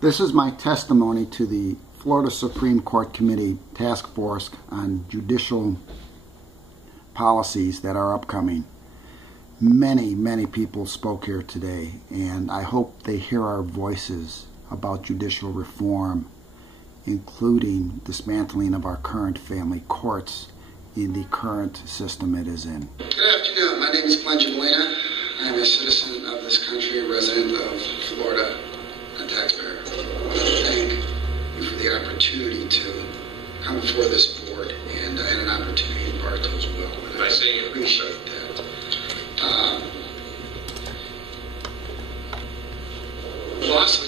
This is my testimony to the Florida Supreme Court Committee Task Force on Judicial Policies that are upcoming. Many people spoke here today, and I hope they hear our voices about judicial reform, including dismantling of our current family courts in the current system it is in. Good afternoon. My name is Glenn Molina. I'm a citizen of this country, a resident of Florida, a taxpayer. I want to thank you for the opportunity to come before this board, and I had an opportunity in Bartow as well. And I appreciate that. Loss of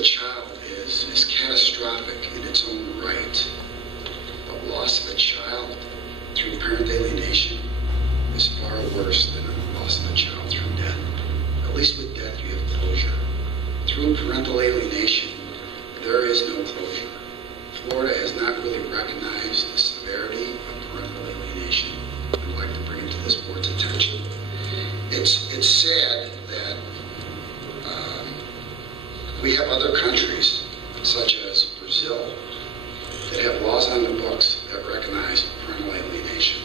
a child is catastrophic in its own right, but loss of a child through parent alienation is far worse than a loss of a child through death. At least with death you have closure. Through parental alienation, there is no closure. Florida has not really recognized the severity of parental alienation. I'd like to bring it to this board's attention. It's sad that we have other countries, such as Brazil, that have laws on the books that recognize parental alienation.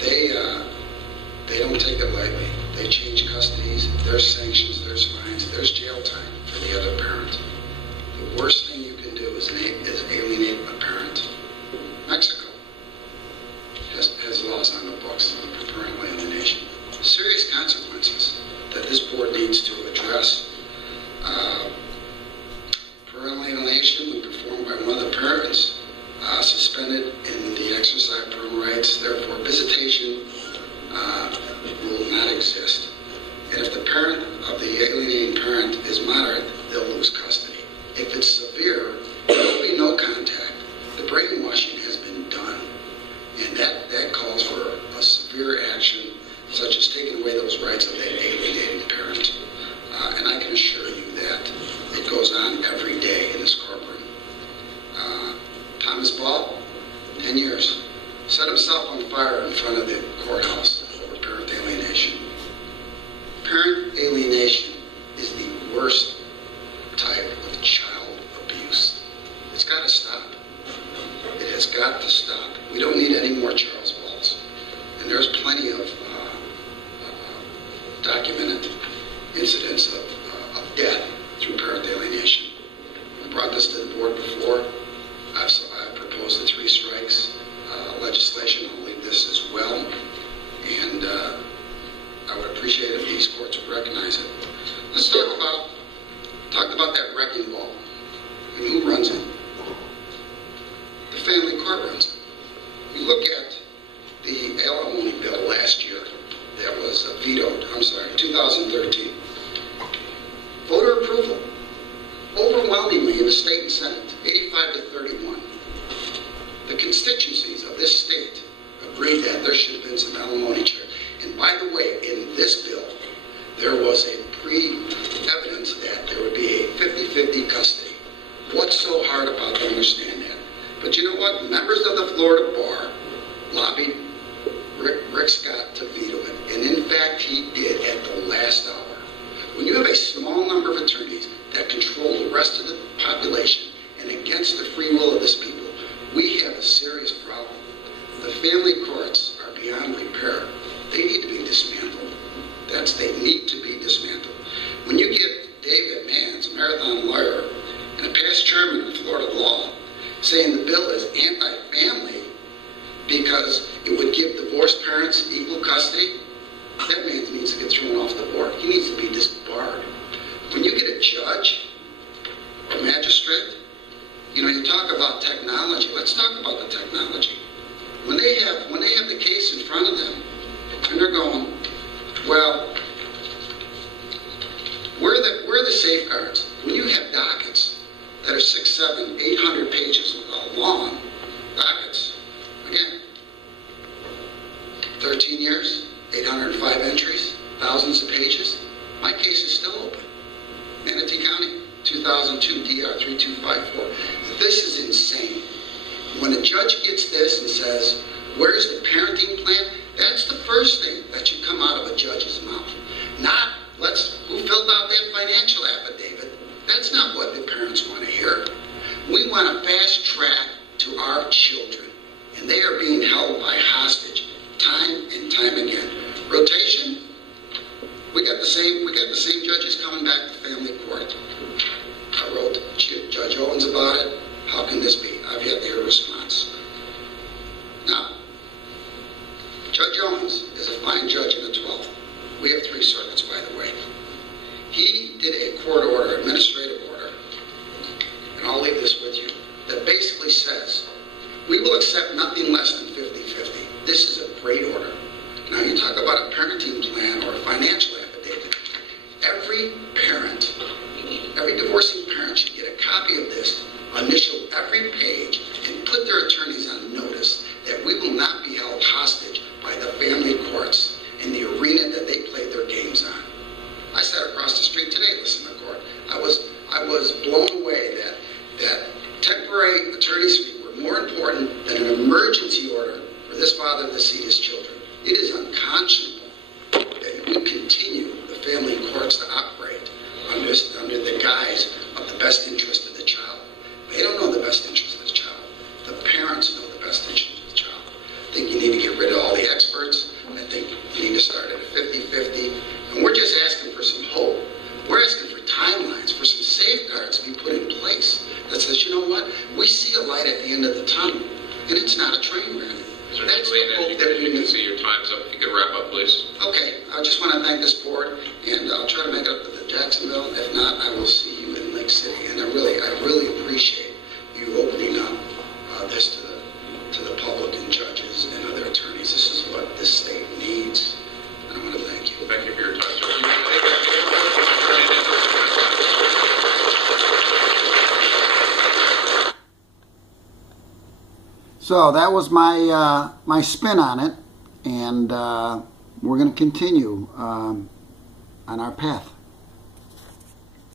They don't take it lightly. They change custodies, there's sanctions, there's fines, there's jail time for the other parent. The worst thing you can do is alienate a parent. Mexico has laws on the books for parental alienation. Serious consequences that this board needs to address. Parental alienation when performed by one of the parents, suspended in the exercise of parental rights, therefore visitation will not exist. And if the parent of the alienating parent is moderate, they'll lose custody. If it's severe, there will be no contact. The brainwashing has been done. And that calls for a severe action, such as taking away those rights of that alienating parent. And I can assure you that it goes on every day in this courtroom. Thomas Ball, 10 years, set himself on fire in front of the courthouse over parent alienation. Parent alienation is the worst type of child abuse. It's got to stop. It has got to stop. We don't need any more Charles Balls. And there's plenty of documented incidents of death through parent alienation. I brought this to the board before. I've proposed the 3 strikes legislation. I'll leave this as well. And I would appreciate it if these courts would recognize it. Let's talk about that wrecking ball. And who runs it? The family court runs it. You look at the alimony bill last year that was vetoed, 2013. Voter approval, overwhelmingly in the state and Senate, 85 to 31. The constituencies of this state agreed that there should have been some alimony charge. And by the way, in this bill, there was a pre-evidence that there would be a 50-50 custody. What's so hard about to understand that? But you know what? Members of the Florida Bar lobbied Rick Scott to veto it. And in fact, he did at the last hour. When you have a small number of attorneys that control the rest of the population and against the free will of this people, we have a serious problem. The family courts are beyond repair. They need to be dismantled. They need to be dismantled. When you get David Manns, a marathon lawyer, and a past chairman of Florida law, saying the bill is anti-family because it would give divorced parents equal custody, that man needs to get thrown off the board. He needs to be disbarred. When you get a judge or magistrate, you talk about technology. Let's talk about the technology. When they have the case in front of them, and they're going, well, where are the safeguards? When you have dockets that are 600, 700, 800 pages long, dockets, again, 13 years, 805 entries, thousands of pages. My case is still open. Manatee County, 2002 DR 3254. This is insane. When a judge gets this and says, where's the parenting plan? That's the first thing that should come out of a judge's mouth. Not, who filled out that financial app That's not what the parents want to hear. We want a fast track to our children, and they are being held by hostage time and time again. Rotation. We got the same judges coming back to family court. I wrote to Judge Owens about it. How can this be? I've yet to hear a response. Now, Judge Owens is a fine judge in the 12th. We have 3 circuits, by the way. He did a court order, administrative order, and I'll leave this with you, that basically says, we will accept nothing less than 50-50. This is a great order. Now, you talk about a parenting plan or a financial affidavit. Every parent, every divorcing parent should get a copy of this, initial every page, and put their attorneys on notice that we will not be held hostage by the family courts in the arena that they played their games on. I sat across the street today listening to court. I was blown away that temporary attorney's fees were more important than an emergency order for this father to see his children. It is unconscionable that we continue the family courts to operate under the guise of the best interest of the child. They don't know the best interest of the child. The parents know the best interest of the child. I think you need to get rid of all the experts. I think you need to start at a 50-50. And we're just asking for some hope. We're asking for timelines, for some safeguards to be put in place that says, you know what, we see a light at the end of the tunnel, and it's not a train wreck. That's the hope that we can see. Your time's up. If you could wrap up, please. Okay, I just want to thank this board, and I'll try to make it up to Jacksonville. If not, I will see you in Lake City. And I really appreciate you opening up this to the public and judges and other attorneys. This is what this state needs. And I want to thank you. Thank you for your time, sir. So that was my spin on it, and we're going to continue on our path.